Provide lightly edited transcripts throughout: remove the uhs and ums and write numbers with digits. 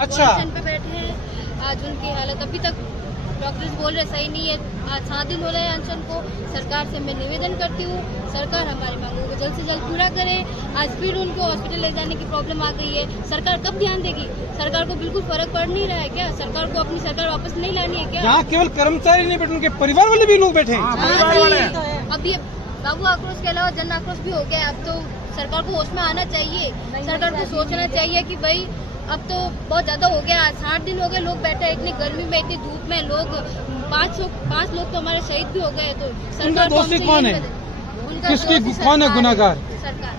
अच्छा। अनशन पे बैठे हैं। आज उनकी हालत अभी तक डॉक्टर्स बोल रहे सही नहीं है। आज 7 दिन हो रहे हैं अनशन को। सरकार से मैं निवेदन करती हूँ, सरकार हमारी मांगों को जल्द से जल्द पूरा करे। आज फिर उनको हॉस्पिटल ले जाने की प्रॉब्लम आ गई है। सरकार कब ध्यान देगी? सरकार को बिल्कुल फर्क पड़ नहीं रहा है क्या? सरकार को अपनी सरकार वापस नहीं लानी है क्या? यहाँ केवल कर्मचारी नहीं बैठे, उनके परिवार वाले भी लोग बैठे हैं। अब ये बाबू आक्रोश के अलावा जन आक्रोश भी हो गया। अब तो सरकार को होश में आना चाहिए। सरकार को सोचना चाहिए कि भाई अब तो बहुत ज्यादा हो गया। 60 दिन हो गए लोग बैठे हैं इतनी गर्मी में, इतनी धूप में। लोग 5 लोग तो हमारे शहीद भी हो गए। तो सरकार को दोषी कौन है? उनका किसकी दोषी कौन है सरकार गुनाहगार? सरकार।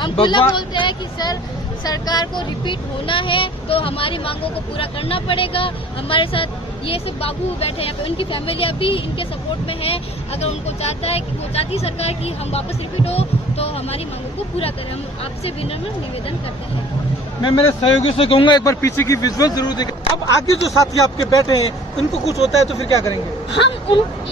हम खुला बोलते हैं कि सरकार को रिपीट होना है तो हमारी मांगों को पूरा करना पड़ेगा। हमारे साथ ये सिर्फ बाबू बैठे हैं, उनकी फैमिलियां भी इनके सपोर्ट में है। अगर उनको चाहता है कि वो चाहती सरकार की हम वापस रिपीट हो तो हमारी मांगों को पूरा करें। हम आपसे विनम्र निवेदन करते हैं। मैं मेरे सहयोगियों से कहूंगा एक बार पीछे की विजुअल जरूर देखें। अब आगे जो साथी आपके बैठे हैं उनको कुछ होता है तो फिर क्या करेंगे?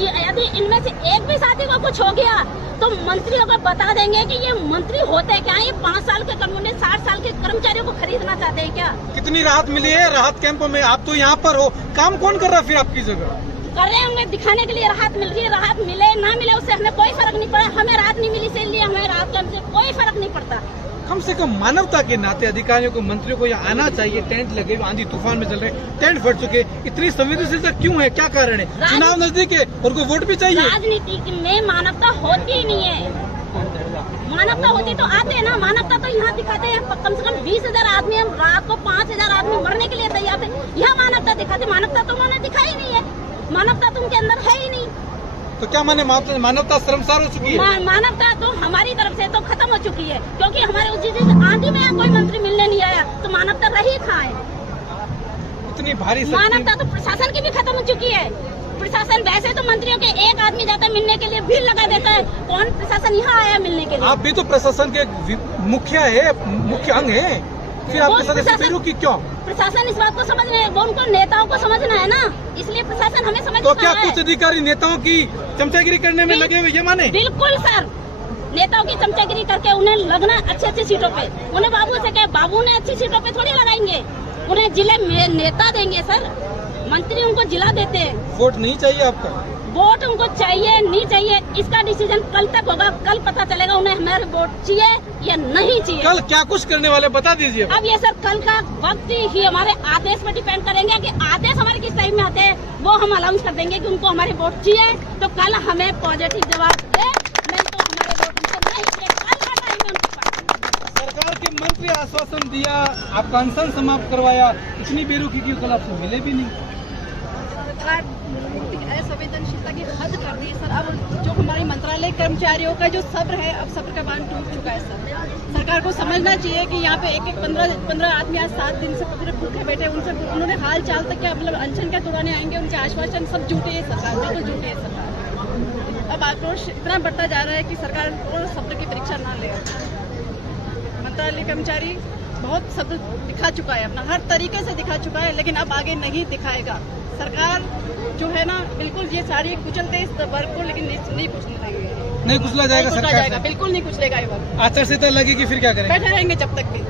यदि इनमें से एक भी साथी को कुछ हो गया तो मंत्रियों को बता देंगे कि ये मंत्री होते क्या? ये 5 साल के कम्युनिस्ट 60 साल के कर्मचारियों को खरीदना चाहते हैं क्या? कितनी राहत मिली है राहत कैंपों में? आप तो यहाँ पर हो, काम कौन कर रहा है फिर आपकी जगह? कर रहे होंगे दिखाने के लिए राहत मिल रही है। राहत मिले ना मिले उससे हमें कोई फर्क नहीं पड़ा। हमें राहत नहीं मिली इसलिए हमें राहत कैंप से कोई फर्क नहीं पड़ता। कम से कम मानवता के नाते अधिकारियों को, मंत्रियों को यहाँ आना चाहिए। टेंट लगे, आंधी तूफान में चल रहे, टेंट फट चुके, इतनी संवेदनशीलता क्यों है? क्या कारण है? चुनाव नजदीक है और को वोट भी चाहिए। राजनीति में मानवता होती ही नहीं है। मानवता होती तो आते ना। मानवता तो यहाँ दिखाते हैं। कम से कम 20,000 आदमी, हम रात को 5,000 आदमी मरने के लिए तैयार थे। यह मानवता दिखाते। मानवता तो उन्होंने दिखाई नहीं है। मानवता तो उनके अंदर है ही नहीं। तो क्या माने मानवता शर्मसार हो चुकी है? मानवता तो हमारी तरफ से तो खत्म हो चुकी है, क्योंकि हमारे उस आंधी में कोई मंत्री मिलने नहीं आया तो मानवता रही कहाँ है? इतनी भारी मानवता तो प्रशासन की भी खत्म हो चुकी है। प्रशासन वैसे तो मंत्रियों के एक आदमी जाता है मिलने के लिए, भीड़ लगा देता है। कौन प्रशासन यहाँ आया मिलने के लिए? आप भी तो प्रशासन के मुखिया है, मुख्य अंग है, फिर आपके साथ की क्यों? प्रशासन इस बात को समझ रहे हैं, वो उनको नेताओं को समझना है ना, इसलिए प्रशासन हमें समझ। तो क्या कुछ अधिकारी नेताओं की चमचागिरी करने में लगे हुए ये माने? बिल्कुल सर, नेताओं की चमचागिरी करके उन्हें लगना अच्छी सीटों पे। उन्हें बाबू से कहे, बाबू ने अच्छी सीटों पे थोड़ी लगाएंगे, उन्हें जिले में नेता देंगे सर। मंत्री उनको जिला देते हैं। वोट नहीं चाहिए आपका? वोट उनको चाहिए नहीं चाहिए इसका डिसीजन कल तक होगा। कल पता चलेगा उन्हें हमारे वोट चाहिए या नहीं चाहिए। कल क्या कुछ करने वाले बता दीजिए। अब ये सर कल का वक्त ही हमारे आदेश पर डिपेंड करेंगे कि आदेश हमारे किस टाइम में आते हैं, वो हम अनाउंस कर देंगे कि उनको हमारे वोट चाहिए। तो कल हमें पॉजिटिव जवाब दे, नहीं तो हमारे वोट उनको नहीं चाहिए। कल का टाइम है उनके पास। सरकार के मंत्री आश्वासन दिया, आपका अनशन समाप्त करवाया, इतनी बेरुखी क्यों कल आपसे मिले भी नहीं? संवेदनशीलता की हद कर दी सर। अब जो हमारे मंत्रालय कर्मचारियों का जो सब्र है, अब सब्र का बांध टूट चुका है सर। सरकार को समझना चाहिए कि यहाँ पे एक 15 आदमी आज 7 दिन से पूरे भूखे बैठे। उनसे उन्होंने हाल चाल तक क्या मतलब अनशन क्या तोड़ाने आएंगे? उनके आश्वासन सब झूठे है सरकार, बिल्कुल झूठी है सरकार। अब आक्रोश इतना बढ़ता जा रहा है कि सरकार और सब्र की परीक्षा ना ले। मंत्रालय कर्मचारी बहुत सब्र दिखा चुका है, अपना हर तरीके से दिखा चुका है, लेकिन अब आगे नहीं दिखाएगा। सरकार जो है ना बिल्कुल ये सारी कुचलते इस वर्ग को, लेकिन नहीं कुचलने देंगे। नहीं कुचला जाएगा सरकार? बिल्कुल नहीं कुचलेगा ये वर्ग। आचार संहिता लगेगी फिर क्या करेंगे? बैठे रहेंगे जब तक भी।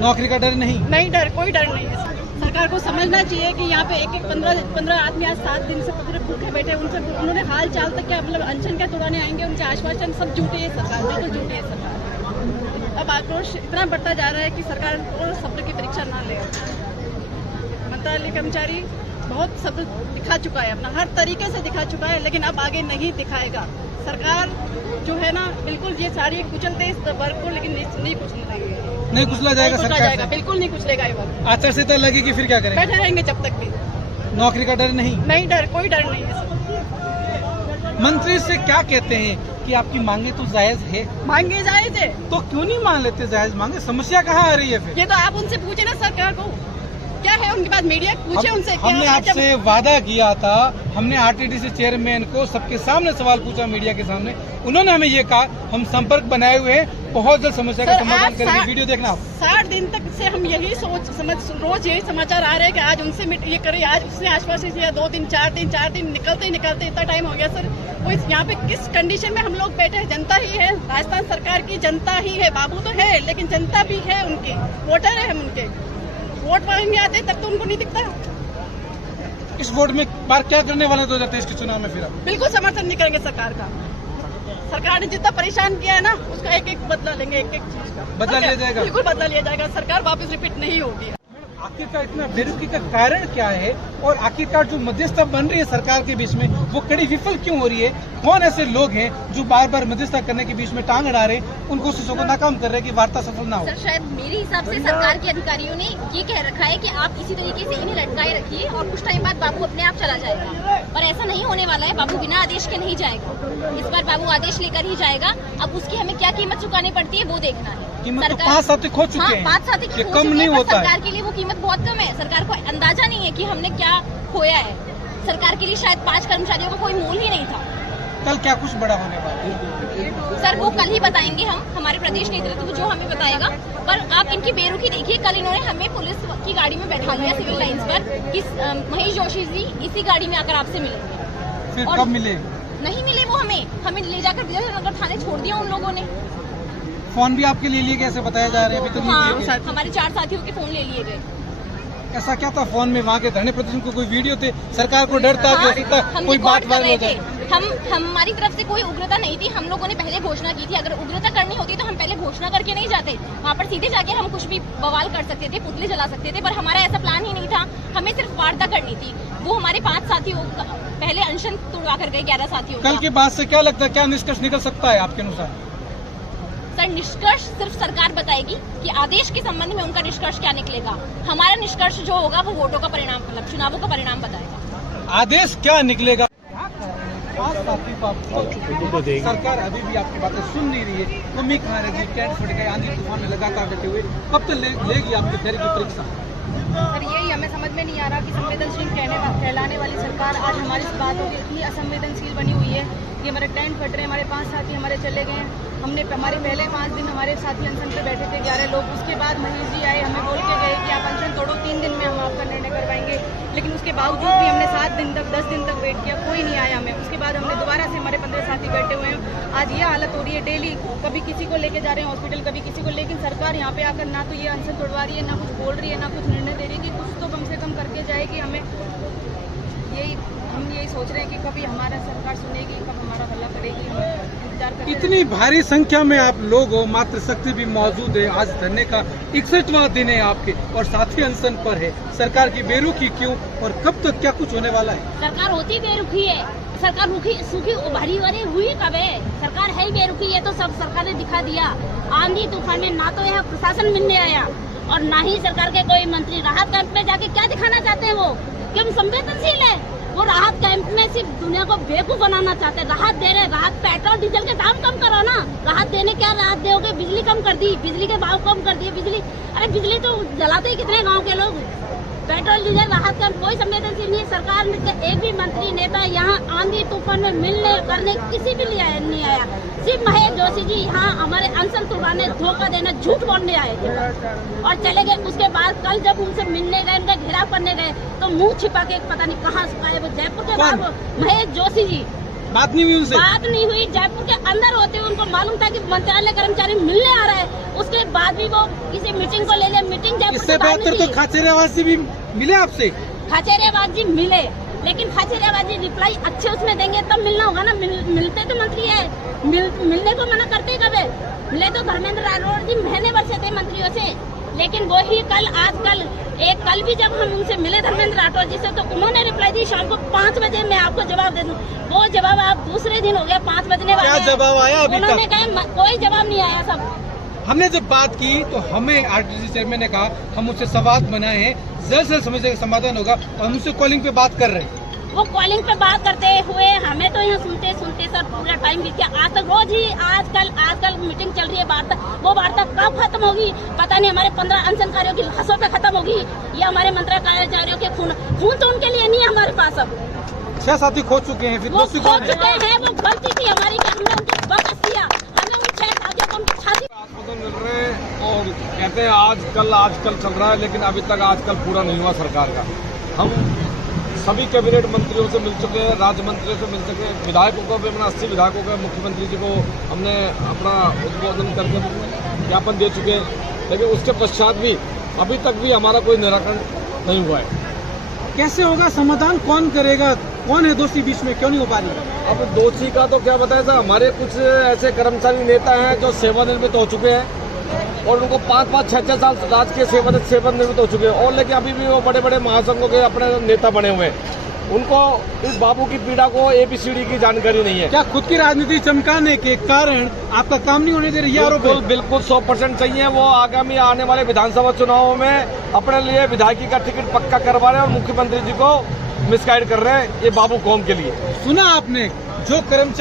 नौकरी का डर नहीं? नहीं डर, कोई डर नहीं है। सरकार को समझना चाहिए कि यहाँ पे एक 15 आदमी आज 7 दिन से पूरे भूखे बैठे। उनसे उन्होंने हाल चाल तक क्या मतलब अनशन क्या तोड़ाने आएंगे? उनके आश्वासन सब झूठे है सरकार, बिल्कुल झूठी है सरकार। अब आक्रोश इतना बढ़ता जा रहा है कि सरकार और सब्र की परीक्षा ना ले। मंत्रालय कर्मचारी बहुत सब्र दिखा चुका है, अपना हर तरीके से दिखा चुका है, लेकिन अब आगे नहीं दिखाएगा। सरकार जो है ना बिल्कुल ये सारी कुचलते इस वर्ग को, लेकिन नहीं कुचलने देंगे। नहीं कुचला जाएगा सरकार? बिल्कुल नहीं कुचलेगा ये वर्ग। आचार संहिता लगेगी फिर क्या करेंगे? बैठे रहेंगे जब तक भी। नौकरी का डर नहीं? नहीं डर, कोई डर नहीं है। मंत्री से क्या कहते हैं कि आपकी मांगे तो जायज है? मांगे जायज है तो क्यों नहीं मान लेते जायज मांगे? समस्या कहाँ आ रही है फिर? ये तो आप उनसे पूछे ना सरकार को क्या है उनके पास, मीडिया पूछे उनसे। हमने आपसे वादा किया था, हमने आरटीडीसी चेयरमैन को सबके सामने सवाल पूछा मीडिया के सामने, उन्होंने हमें ये कहा हम संपर्क बनाए हुए हैं, बहुत जल्द समस्या का समाधान करेंगे। वीडियो देखना आप। 60 दिन तक से हम यही रोज यही समाचार आ रहे हैं कि आज उनसे ये करे, आज उसने आश्वासन दिया 2 दिन 4 दिन निकलते इतना टाइम हो गया सर। वो यहाँ पे किस कंडीशन में हम लोग बैठे हैं? जनता ही है, राजस्थान सरकार की जनता ही है। बाबू तो है लेकिन जनता भी है, उनकी वोटर है हम उनके। वोट मांगने आते तब तो उनको नहीं दिखता। इस वोट में बार क्या करने वाले 2023 के चुनाव में? फिर आप बिल्कुल समर्थन नहीं करेंगे सरकार का। सरकार ने जितना परेशान किया है ना, उसका एक एक बदला लेंगे, एक एक चीज का बदला लिया जाएगा। बिल्कुल बदला लिया जाएगा। सरकार वापस रिपीट नहीं होगी। आखिरकार इतना बेरुखी का कारण क्या है, और आखिरकार जो मध्यस्थता बन रही है सरकार के बीच में वो कड़ी विफल क्यों हो रही है? कौन ऐसे लोग हैं जो बार बार मध्यस्थता करने के बीच में टांग अड़ा रहे हैं, उन कोशिशों को नाकाम कर रहे हैं कि वार्ता सफल ना हो? सर, शायद मेरे हिसाब से सरकार के अधिकारियों ने ये कह रखा है कि आप इसी तरीके से इन्हें लटकाए रखिए और कुछ टाइम बाद बाबू अपने आप चला जाएगा, पर ऐसा नहीं होने वाला है। बाबू बिना आदेश के नहीं जाएगा, इस बार बाबू आदेश लेकर ही जाएगा। अब उसकी हमें क्या कीमत चुकानी पड़ती है वो देखना है। कीमत तो 5 साथी खो चुके हैं। 5 साथी ये कम नहीं होता है। सरकार के लिए वो कीमत बहुत कम है। सरकार को अंदाजा नहीं है कि हमने क्या खोया है। सरकार के लिए शायद 5 कर्मचारियों का कोई मूल ही नहीं था। कल क्या कुछ बड़ा होने वाला है? सर, वो कल ही बताएंगे हम, हमारे प्रदेश नेतृत्व जो हमें बताएगा। पर आप इनकी बेरुखी देखिए, कल इन्होंने हमें पुलिस की गाड़ी में बैठा लिया सिविल लाइंस पर कि महेश जोशी जी इसी गाड़ी में आकर आपसे मिलेंगे। फिर और कब मिले? नहीं मिले वो हमें ले जाकर विजयनगर थाने छोड़ दिया उन लोगों ने। फोन भी आपके ले लिए गए ऐसे बताया जा रहे हैं? अभी तो हाँ, नहीं लिए गए। हमारे 4 साथियों के फोन ले लिए गए। ऐसा क्या था फोन में? वहाँ के धरने प्रदर्शन को कोई वीडियो थे? सरकार को डर था हाँ, कि हम कोई बात रिकॉर्ड कर वायरल रहे हो थे। जाए? हमारी तरफ से कोई उग्रता नहीं थी। हम लोगों ने पहले घोषणा की थी। अगर उग्रता करनी होती तो हम पहले घोषणा करके नहीं जाते, वहाँ पर सीधे जाके हम कुछ भी बवाल कर सकते थे, पुतले जला सकते थे, पर हमारा ऐसा प्लान ही नहीं था। हमें सिर्फ वार्ता करनी थी। वो हमारे 5 साथियों का पहले अनशन तोड़वा कर गए, 11 साथियों कल का। के बाद से क्या लगता है, क्या निष्कर्ष निकल सकता है आपके अनुसार? सर, निष्कर्ष सिर्फ सरकार बताएगी कि आदेश के संबंध में उनका निष्कर्ष क्या निकलेगा। हमारा निष्कर्ष जो होगा वो वोटों का परिणाम, मतलब चुनावों का परिणाम बताएगा। आदेश क्या निकलेगा? सरकार अभी भी आपकी बातें सुन नहीं रही है। कमी कहाँ रहेगी? टेंट फट गए, आंधी तूफान में लगातार बैठे हुए, कब तक लेगी आपकी धैर्य की परीक्षा? सर, यही हमें समझ में नहीं आ रहा कि संवेदनशील कहलाने वाली सरकार आज हमारी इस बातों की इतनी असंवेदनशील बनी हुई है कि हमारे टेंट फट रहे हैं, हमारे 5 साथी हमारे चले गए। हमने हमारे पहले 5 दिन हमारे साथी अनशन पे बैठे थे 11 लोग। उसके बाद महेश जी आए, हमें बोल के गए कि आप अनशन तोड़ो, 3 दिन में हम आपका निर्णय करवाएंगे। लेकिन उसके बावजूद भी हमने 7 दिन तक 10 दिन तक वेट किया, कोई नहीं आया हमें। उसके बाद हमने दोबारा से हमारे 15 साथी बैठे हुए हैं। आज ये हालत हो रही है, डेली कभी किसी को लेके जा रहे हैं हॉस्पिटल, कभी किसी को, लेकिन सरकार यहाँ पे आकर ना तो ये अनशन तोड़वा रही है, ना कुछ बोल रही है, ना कुछ निर्णय दे रही है कि कुछ तो कम से कम करके जाएगी। हम यही सोच रहे हैं कि कभी हमारा सरकार सुनेगी, कब हमारा भला करेगी। इंतजार कर इतनी भारी संख्या में आप लोग हो, मात्र शक्ति भी मौजूद है। आज धरने का 61वां दिन है आपके, और साथी अनशन पर है। सरकार की बेरुखी क्यों, और कब तक क्या कुछ होने वाला है? सरकार होती बेरुखी है। सरकार रूखी सूखी उभरी वाली हुई कब है? सरकार है ही बेरुखी। ये तो सब सरकार ने दिखा दिया। आंधी तूफान में ना तो यहाँ प्रशासन मिलने आया और ना ही सरकार के कोई मंत्री। राहत कैंप में जाके क्या दिखाना चाहते हैं वो? कि हम संवेदनशील है। वो राहत कैंप में सिर्फ दुनिया को बेवकूफ बनाना चाहते हैं। राहत दे रहे, राहत पेट्रोल डीजल के दाम कम करो ना। राहत देने क्या राहत दोगे? बिजली कम कर दी, बिजली के भाव कम कर दिए। बिजली, अरे बिजली तो जलाते ही कितने गाँव के लोग। पेट्रोल डीजल राहत का कोई संवेदनशील नहीं है। सरकार ने एक भी मंत्री नेता यहाँ आंधी तूफान में मिलने करने किसी भी लिए नहीं आया। सिर्फ महेश जोशी जी यहाँ हमारे अनशन तुड़वाने, धोखा देने, झूठ बोलने आए थे और चले गए। उसके बाद कल जब उनसे मिलने गए, उनका घेराव करने गए, तो मुंह छिपा के पता नहीं कहाँ से आए। वो जयपुर के बाद महेश जोशी जी, बात नहीं हुई उनसे? बात नहीं हुई। जयपुर के अंदर होते हुए उनको मालूम था कि मंत्रालय कर्मचारी मिलने आ रहा है। उसके बाद भी वो किसी मीटिंग को ले लिया। मीटिंग जयपुर इससे बेहतर तो खाचरियावास जी भी मिले आपसे। खाचरियावास जी मिले, लेकिन खाचरियावास जी रिप्लाई अच्छे उसमें देंगे तब मिलना होगा ना। मिलते तो मंत्री है, मिलने को मना करते कब है? मिले तो धर्मेंद्र राठौड़ जी महीने भर से थे मंत्रियों से, लेकिन वो ही कल भी जब हम उनसे मिले धर्मेंद्र राठौड़ जी से, तो उन्होंने रिप्लाई दी शाम को 5 बजे मैं आपको जवाब दे दूं। वो जवाब आप दूसरे दिन हो गया, 5 बजने वाले। क्या जवाब आया अभी तक? उन्होंने कहा कोई जवाब नहीं आया। सब हमने जब बात की तो हमें आरटीसी चेयरमैन ने कहा हम उससे संवाद बनाए हैं, जल्द से जल्द समस्या का समाधान होगा, और हम उससे कॉलिंग पे बात कर रहे हैं। वो कॉलिंग पे बात करते हुए हमें तो यहाँ सुनते सुनते सर पूरा टाइम बीत गया। आज तक रोज ही आजकल मीटिंग चल रही है, वार्ता। वो वार्ता कब खत्म होगी पता नहीं। हमारे 15 अनशनकारियों की लाशों पे खत्म होगी, ये हमारे मंत्रालयों के खून तो उनके लिए नहीं है हमारे पास। अब 6 साथी खो चुके हैं, फिर वो दोषी खो कौन है? चुके हैं। वो गलती थी हमारी कि हमने उनकी बकस किया। हमें उन 6 साथियों को उनकी छाती मिल रहे हैं और कहते हैं आजकल चल रहा है, लेकिन अभी तक आजकल पूरा नहीं हुआ सरकार का। हम सभी कैबिनेट मंत्रियों से मिल चुके हैं, राज्य मंत्रियों से मिल चुके हैं, विधायकों को भी, अपना 80 विधायकों का मुख्यमंत्री जी को हमने अपना उद्बोधन करके ज्ञापन दे चुके हैं। लेकिन उसके पश्चात भी अभी तक भी हमारा कोई निराकरण नहीं हुआ है। कैसे होगा समाधान, कौन करेगा, कौन है दोषी बीच में, क्यों नहीं हो पा रही? अब दोषी का तो क्या बताया सर, हमारे कुछ ऐसे कर्मचारी नेता हैं जो सेवानिवृत्त हो चुके हैं और उनको 5-5, 6-6 साल राजकीय सेवानिवृत्त हो चुके हैं, और लेकिन अभी भी वो बड़े बड़े महासंघों के अपने नेता बने हुए हैं। उनको इस बाबू की पीड़ा को ABCD की जानकारी नहीं है। क्या खुद की राजनीति चमकाने के कारण आपका काम नहीं होने दे रही? बिल्कुल बिल्कुल 100% चाहिए। वो आगामी आने वाले विधानसभा चुनावों में अपने लिए विधायकी का टिकट पक्का करवा रहे हैं और मुख्यमंत्री जी को मिसगाइड कर रहे हैं, ये बाबू कौम के लिए। सुना आपने, जो कर्मचारी